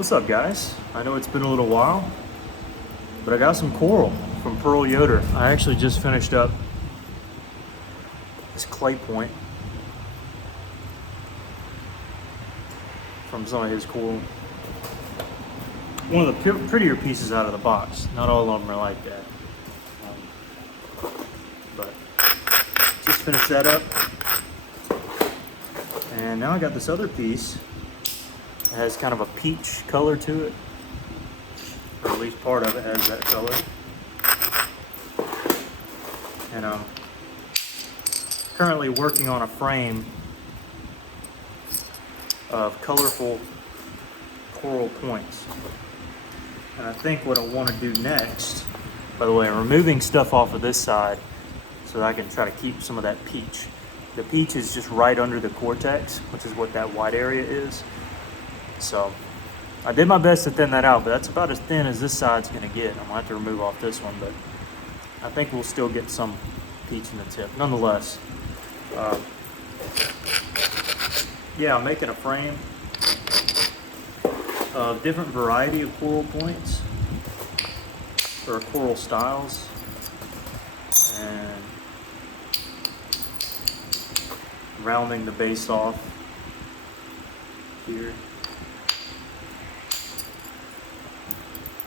What's up, guys? I know it's been a little while, but I got some coral from Pearl Yoder. I actually just finished up this clay point from some of his coral. One of the prettier pieces out of the box. Not all of them are like that. But just finished that up. And now I got this other piece. It has kind of a peach color to it, or at least part of it has that color. And I'm currently working on a frame of colorful coral points. And I think what I want to do next, by the way, I'm removing stuff off of this side so that I can try to keep some of that peach. The peach is just right under the cortex, which is what that white area is. So I did my best to thin that out, but that's about as thin as this side's gonna get. I'm gonna have to remove off this one, but I think we'll still get some peach in the tip. Nonetheless, yeah, I'm making a frame of different variety of coral points or coral styles, and rounding the base off here.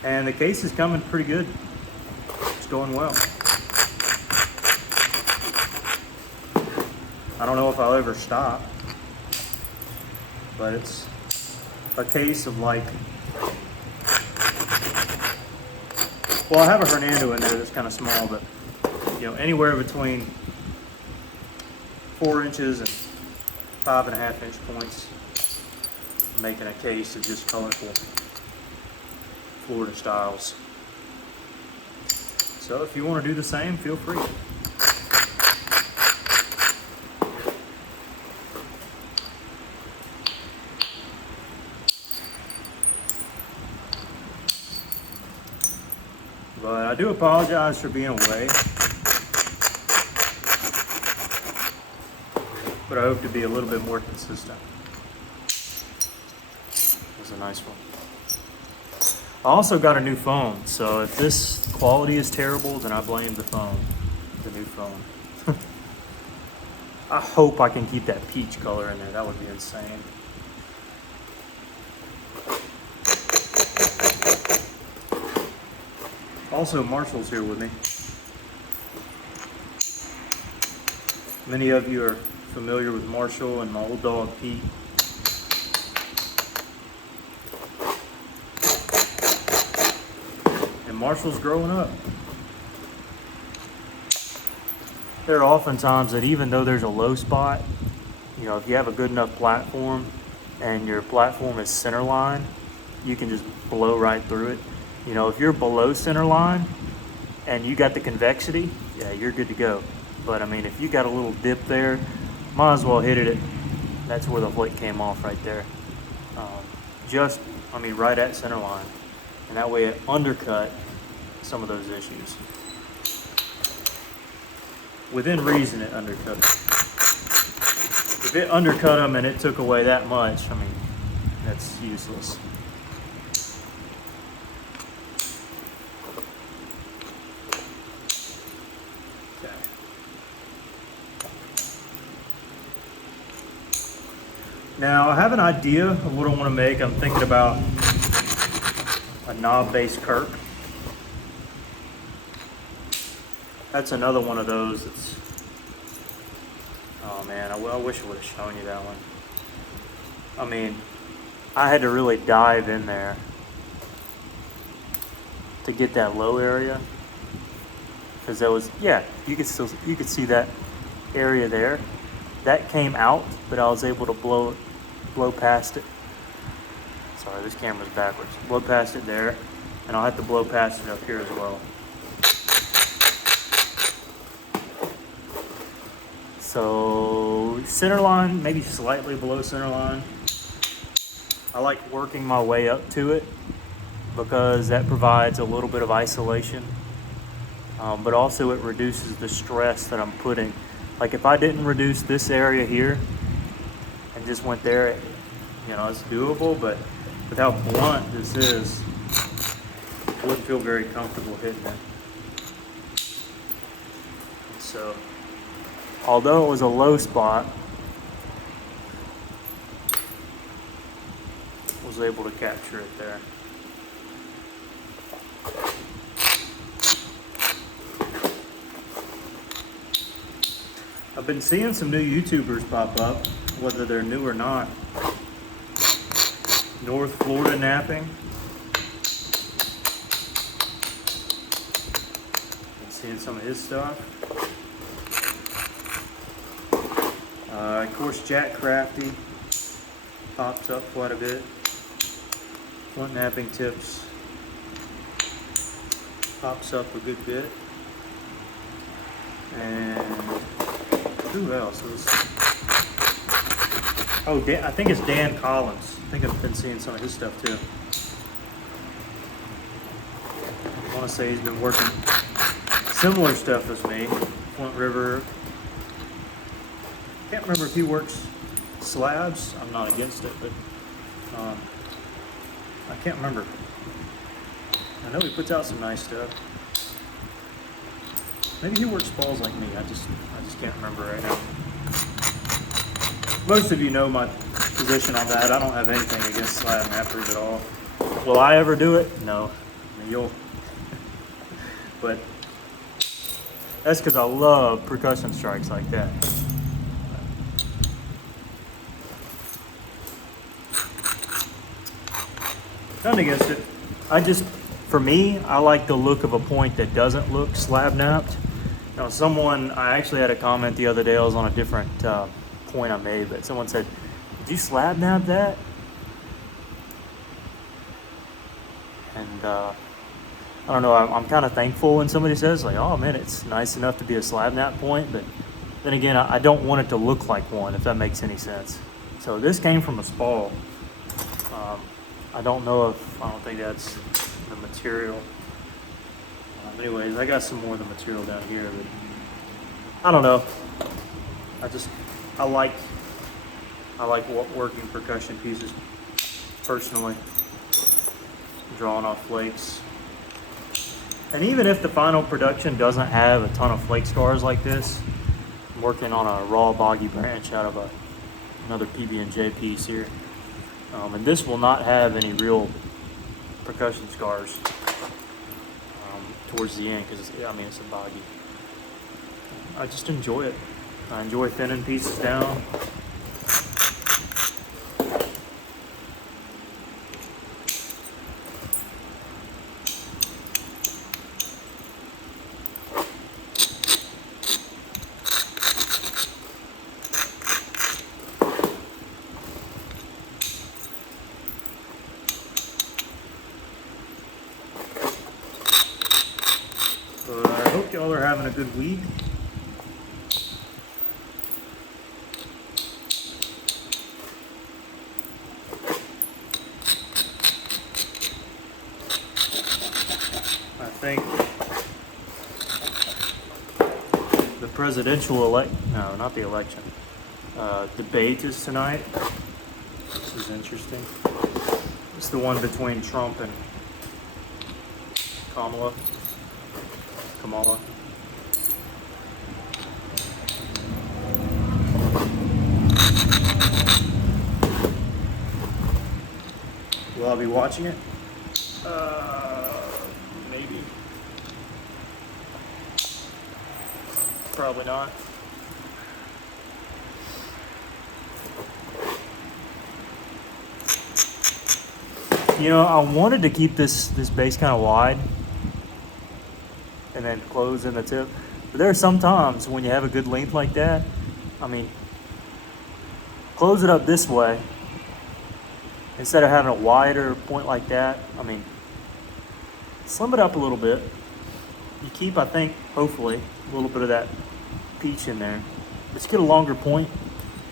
And the case is coming pretty good. It's going well. I don't know if I'll ever stop, but it's a case of like, well, I have a Hernando in there that's kind of small, but you know, anywhere between 4 inches and 5.5 inch points, making a case of just colorful Florida styles. So if you want to do the same, feel free. But I do apologize for being away. But I hope to be a little bit more consistent. It was a nice one. I also got a new phone, so if this quality is terrible, then I blame the phone, the new phone. I hope I can keep that peach color in there. That would be insane. Also, Marshall's here with me. Many of you are familiar with Marshall and my old dog, Pete. Marshall's growing up. There are often times that even though there's a low spot, you know, if you have a good enough platform and your platform is center line, you can just blow right through it. You know, if you're below center line and you got the convexity, yeah, you're good to go. But I mean, if you got a little dip there, might as well hit it. That's where the flick came off right there. Right at center line. And that way it undercut some of those issues. Within reason, it undercut them. If it undercut them and it took away that much, I mean, that's useless. Okay. Now, I have an idea of what I want to make. I'm thinking about a knob-based Kirk. That's another one of those that's, oh man, I wish I would have shown you that one. I mean, I had to really dive in there to get that low area, because that was, yeah, you could see that area there. That came out, but I was able to blow past it. Sorry, this camera's backwards. Blow past it there, and I'll have to blow past it up here as well. So center line, maybe slightly below center line. I like working my way up to it because that provides a little bit of isolation, but also it reduces the stress that I'm putting. Like if I didn't reduce this area here and just went there, you know, it's doable, but with how blunt this is, I wouldn't feel very comfortable hitting it. So, although it was a low spot, I was able to capture it there. I've been seeing some new YouTubers pop up, whether they're new or not. North Florida Napping. Been seeing some of his stuff. Of course, Jack Crafty pops up quite a bit. Flintknapping Tips pops up a good bit. And who else was? Oh, I think it's Dan Collins. I think I've been seeing some of his stuff too. I want to say he's been working similar stuff as me. Flint River. Can't remember if he works slabs. I'm not against it, but I can't remember. I know he puts out some nice stuff. Maybe he works balls like me. I just can't remember right now. Most of you know my position on that. I don't have anything against slab nappers at all. Will I ever do it? No. I mean, you'll. But that's because I love percussion strikes like that. Nothing against it. For me, I like the look of a point that doesn't look slab napped. Now, I actually had a comment the other day. I was on a different point I made, but someone said, "Did you slab nap that?" And I don't know. I'm kind of thankful when somebody says, like, "Oh man, it's nice enough to be a slab nap point," but then again, I don't want it to look like one, if that makes any sense. So this came from a spall. I don't think that's the material. Anyways, I got some more of the material down here, but I don't know. I like working percussion pieces personally, drawing off flakes. And even if the final production doesn't have a ton of flake scars like this, I'm working on a raw boggy branch out of another PB&J piece here. And this will not have any real percussion scars towards the end because it's a boggy. I just enjoy it. I enjoy thinning pieces down. But I hope y'all are having a good week. I think the debate is tonight. This is interesting. It's the one between Trump and Kamala. Will I be watching it? Maybe. Probably not. I wanted to keep this base kind of wide and then close in the tip. But there are some times when you have a good length like that, close it up this way instead of having a wider point like that. Slim it up a little bit. You keep, I think, hopefully, a little bit of that peach in there. Just get a longer point.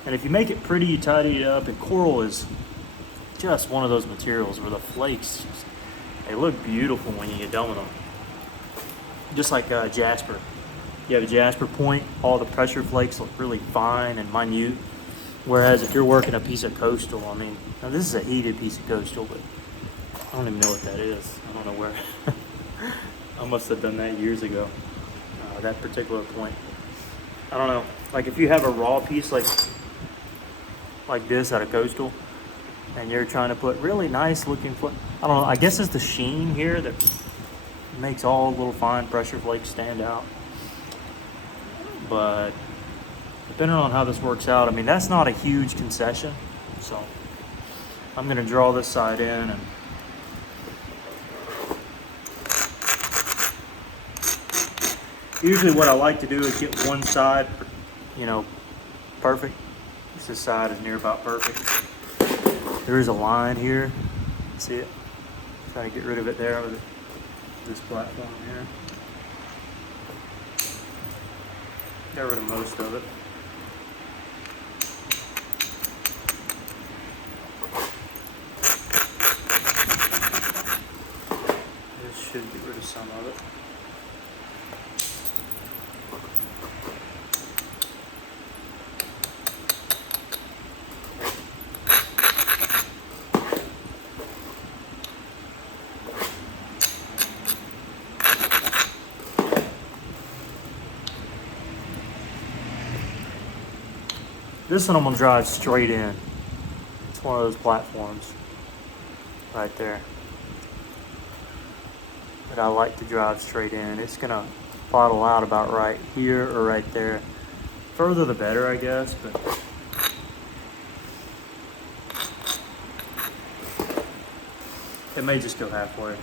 And if you make it pretty, you tidy it up. And coral is just one of those materials where the flakes, they look beautiful when you get done with them. Just like jasper. You have a jasper point, all the pressure flakes look really fine and minute. Whereas if you're working a piece of coastal, I mean, now this is a heated piece of coastal, but I don't even know what that is. I don't know where. I must have done that years ago, that particular point. I don't know. Like if you have a raw piece like this out of coastal, and you're trying to put really nice looking I don't know, I guess it's the sheen here that makes all little fine pressure flakes stand out. But depending on how this works out, I mean, that's not a huge concession. So I'm gonna draw this side in, and usually what I like to do is get one side, you know, perfect. This side is near about perfect. There is a line here. See it? Try to get rid of it there with this platform here. Got rid of most of it. This should get rid of some of it. This one I'm gonna drive straight in. It's one of those platforms right there that I like to drive straight in. It's gonna bottle out about right here or right there. Further the better, I guess, but it may just go halfway.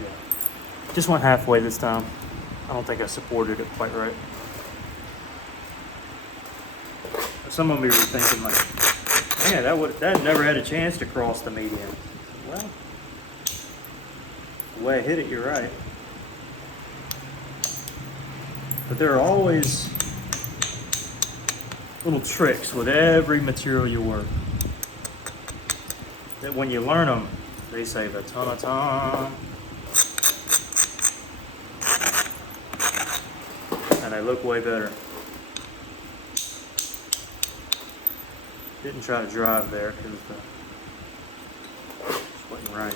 Yeah, just went halfway this time. I don't think I supported it quite right. Some of you were thinking like, man, that never had a chance to cross the median. Well, the way I hit it, you're right. But there are always little tricks with every material you work that when you learn them, they save a ton of time. And they look way better. Didn't try to drive there because it wasn't right.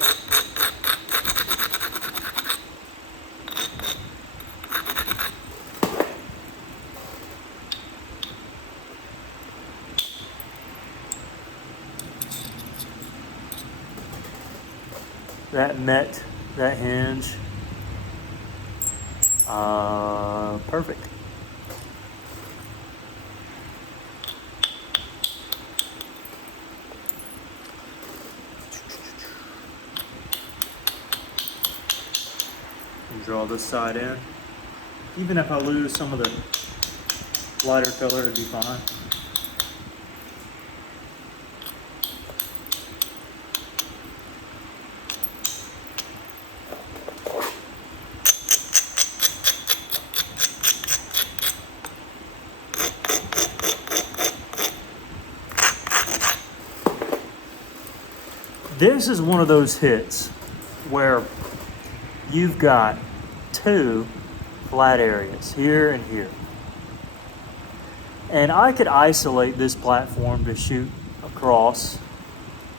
That met that hinge. Perfect. And draw this side in. Even if I lose some of the lighter color, it'd be fine. This is one of those hits where you've got two flat areas, here and here. And I could isolate this platform to shoot across,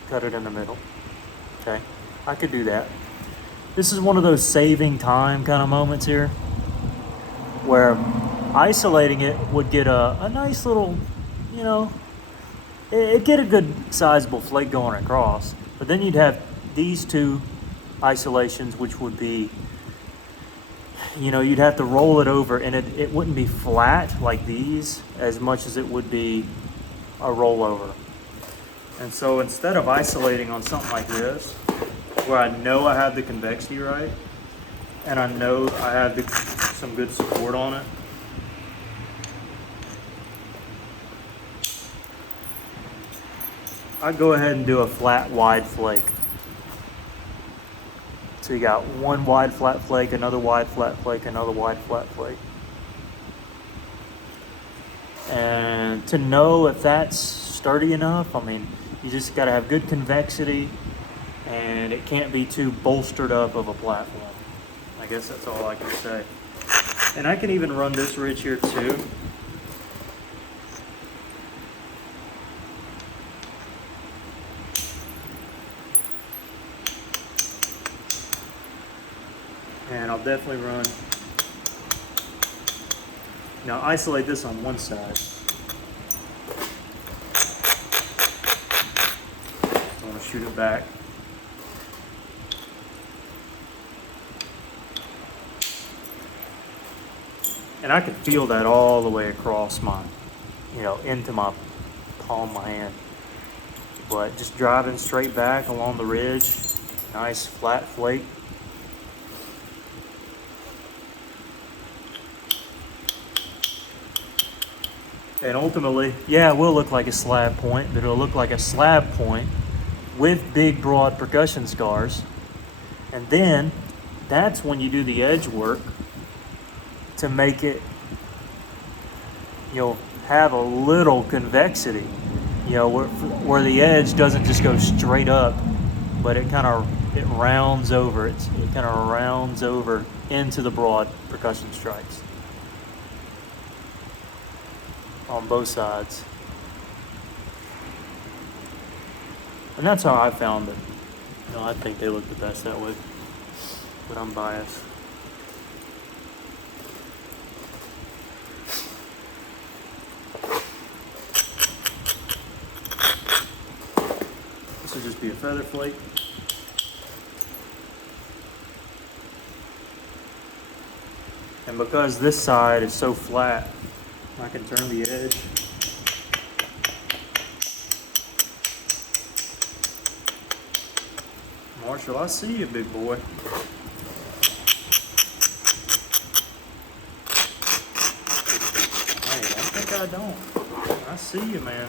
cut it in the middle. Okay, I could do that. This is one of those saving time kind of moments here where isolating it would get a nice little, you know, it'd get a good sizable flake going across. But then you'd have these two isolations, which would be, you know, you'd have to roll it over, and it wouldn't be flat like these as much as it would be a rollover. And so instead of isolating on something like this, where I know I have the convexity right, and I know I have some good support on it, I'd go ahead and do a flat wide flake. So you got one wide flat flake, another wide flat flake, another wide flat flake. And to know if that's sturdy enough, I mean, you just got to have good convexity, and it can't be too bolstered up of a platform. I guess that's all I can say. And I can even run this ridge here too. And I'll definitely run, now isolate this on one side. I want to shoot it back. And I can feel that all the way across my, into my palm of my hand. But just driving straight back along the ridge, nice flat flake. And ultimately, yeah, it will look like a slab point, but it'll look like a slab point with big, broad percussion scars. And then that's when you do the edge work to make it, have a little convexity, where the edge doesn't just go straight up, but it rounds over. It kind of rounds over into the broad percussion strikes on both sides. And that's how I found it. I think they look the best that way, but I'm biased. This will just be a feather flake. And because this side is so flat, I can turn the edge. Marshall, I see you, big boy. Hey, don't think I don't. I see you, man.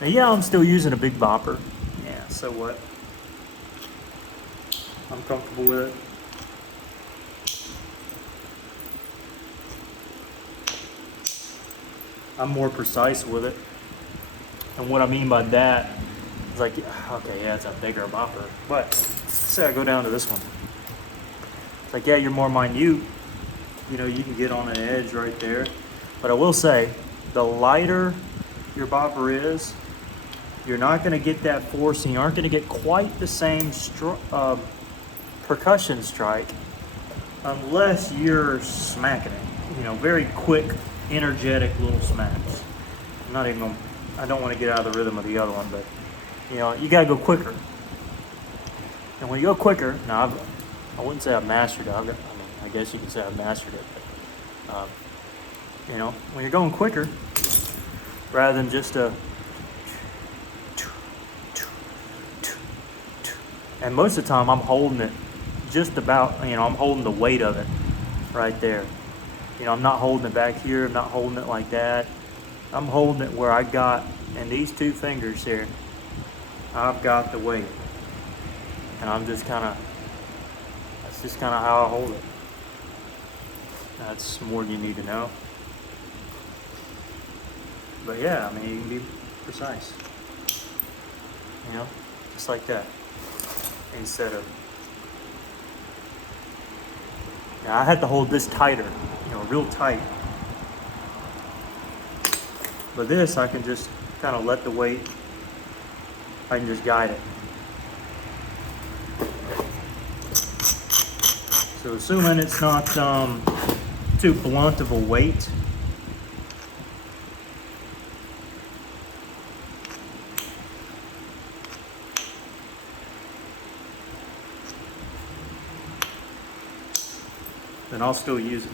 Now, yeah, I'm still using a big bopper. Yeah, so what? I'm comfortable with it. I'm more precise with it. And what I mean by that is like, okay, yeah, it's a bigger bopper. But say I go down to this one. It's like, yeah, you're more minute. You can get on an edge right there. But I will say, the lighter your bopper is, you're not going to get that force, and you aren't going to get quite the same percussion strike unless you're smacking it. Very quick, energetic little smacks. I don't want to get out of the rhythm of the other one, but you got to go quicker. And when you go quicker, now I wouldn't say I've mastered it. I guess you could say I've mastered it. But, when you're going quicker, rather than just and most of the time I'm holding it just about, I'm holding the weight of it right there. I'm not holding it back here. I'm not holding it like that. I'm holding it where I got, and these two fingers here, I've got the weight. And that's just kind of how I hold it. That's more than you need to know. But yeah, you can be precise. Just like that. Instead of, now I had to hold this tighter, real tight. But this, I can just kind of let the weight, I can just guide it. So assuming it's not too blunt of a weight, then I'll still use it.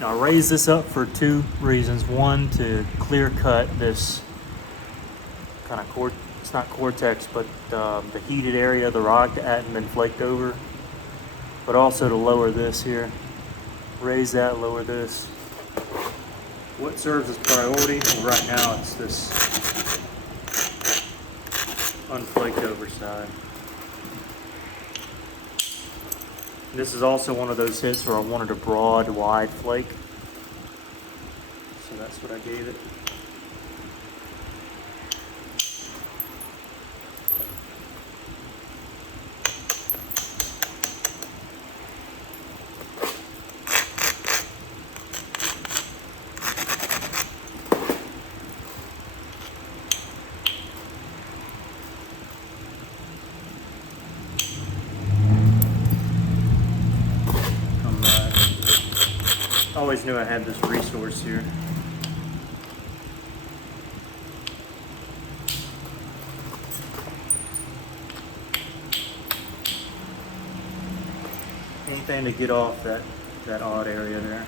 Now I raise this up for two reasons. One, to clear cut this kind of it's not cortex, but the heated area of the rock that hadn't been flaked over. but also to lower this here. Raise that, lower this. What serves as priority? Well, right now it's this unflaked over side. This is also one of those hits where I wanted a broad, wide flake. So that's what I gave it. I always knew I had this resource here. Anything to get off that odd area there.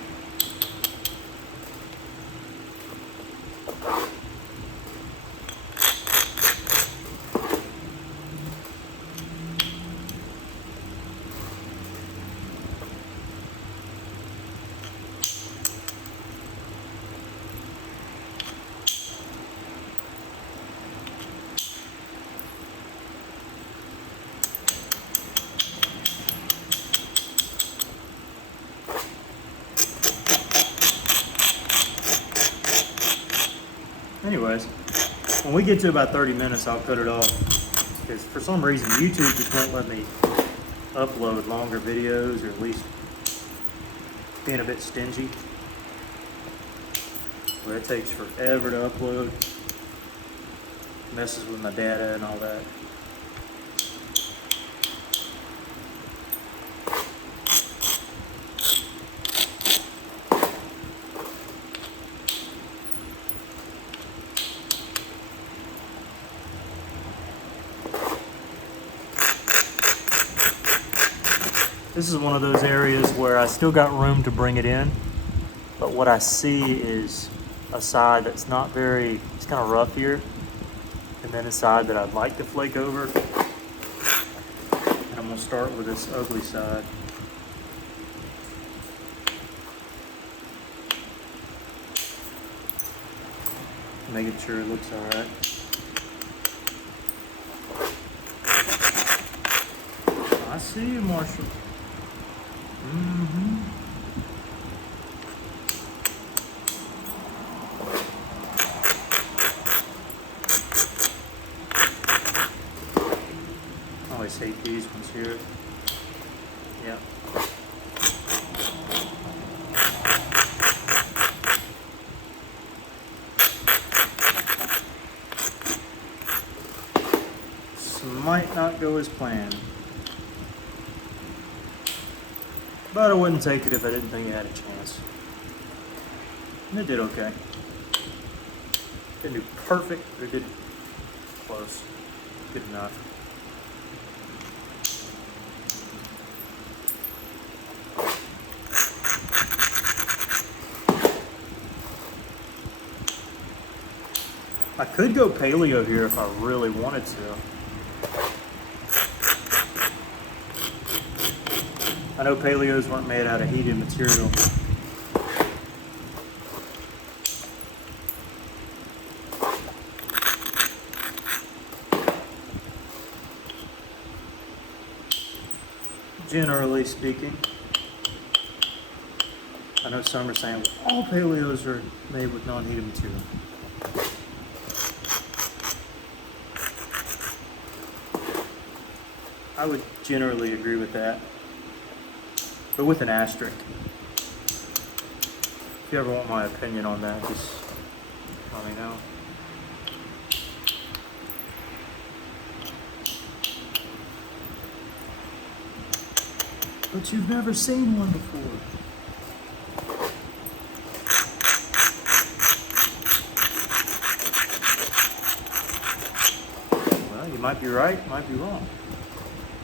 Anyways, when we get to about 30 minutes, I'll cut it off because for some reason YouTube just won't let me upload longer videos, or at least being a bit stingy. Where it takes forever to upload, messes with my data and all that. This is one of those areas where I still got room to bring it in, but what I see is a side that's not very, it's kind of rough here, and then a side that I'd like to flake over. And I'm gonna start with this ugly side. Making sure it looks all right. I see you, Marshall. Mm-hmm. I always hate these ones here. Yeah. This might not go as planned. But I wouldn't take it if I didn't think it had a chance. And it did okay. Didn't do perfect, but it did close. Good enough. I could go paleo here if I really wanted to. I know paleos weren't made out of heated material. Generally speaking, I know some are saying all paleos are made with non-heated material. I would generally agree with that, but with an asterisk. If you ever want my opinion on that, just let me know. But you've never seen one before. Well, you might be right, might be wrong.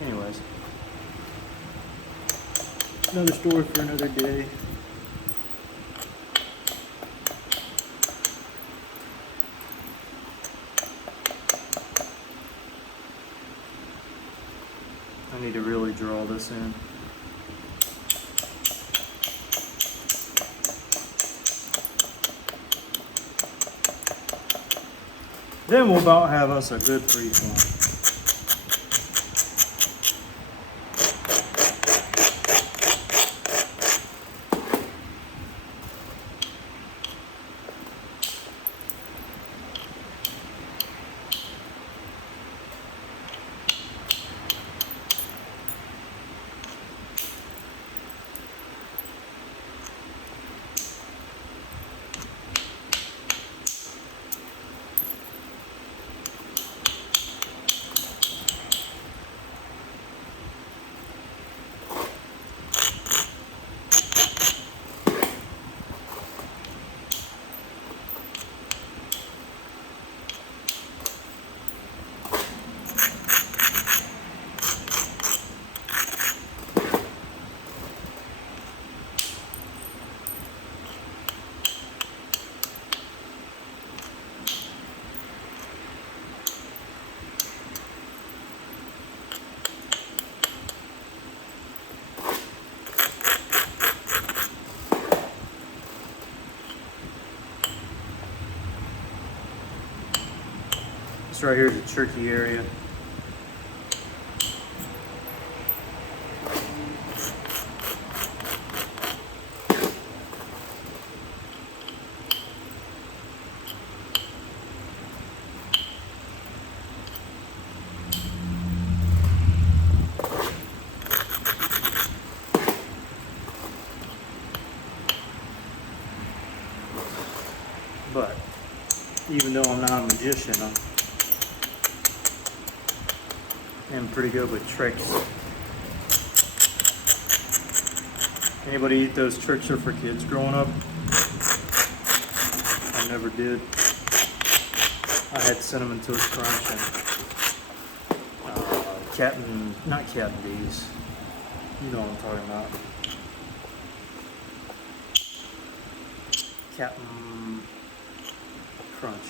Anyways, another story for another day. I need to really draw this in. Then we'll about have us a good freeform. This right here is a tricky area. But even though I'm not a magician, I'm pretty good with tricks. Anybody eat those tricks are for kids growing up? I never did. I had Cinnamon Toast Crunch and not Captain D's. You know what I'm talking about. Captain Crunch.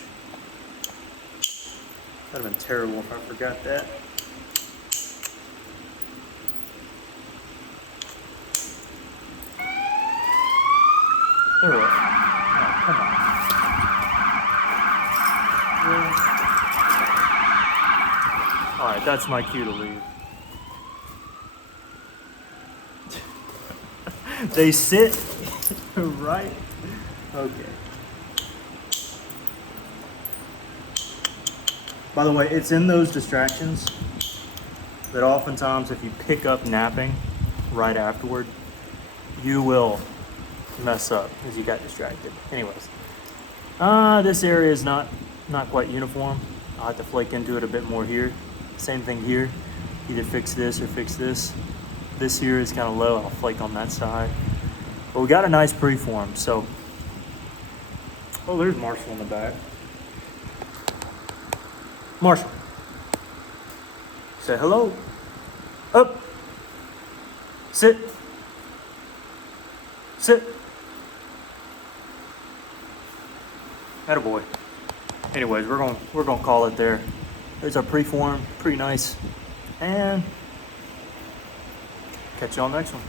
That'd have been terrible if I forgot that. There we go. Oh, come on. Really? Alright, that's my cue to leave. They sit right. Okay. By the way, it's in those distractions that oftentimes if you pick up napping right afterward, you will mess up because you got distracted. Anyways, this area is not quite uniform. I'll have to flake into it a bit more here. Same thing here. Either fix this or fix this. This here is kind of low. I'll flake on that side. But we got a nice preform. So, oh, there's Marshall in the back. Marshall, say hello. Up. Sit. Sit. Attaboy. Anyways, we're gonna call it there. There's our preform, pretty nice. And catch you on the next one.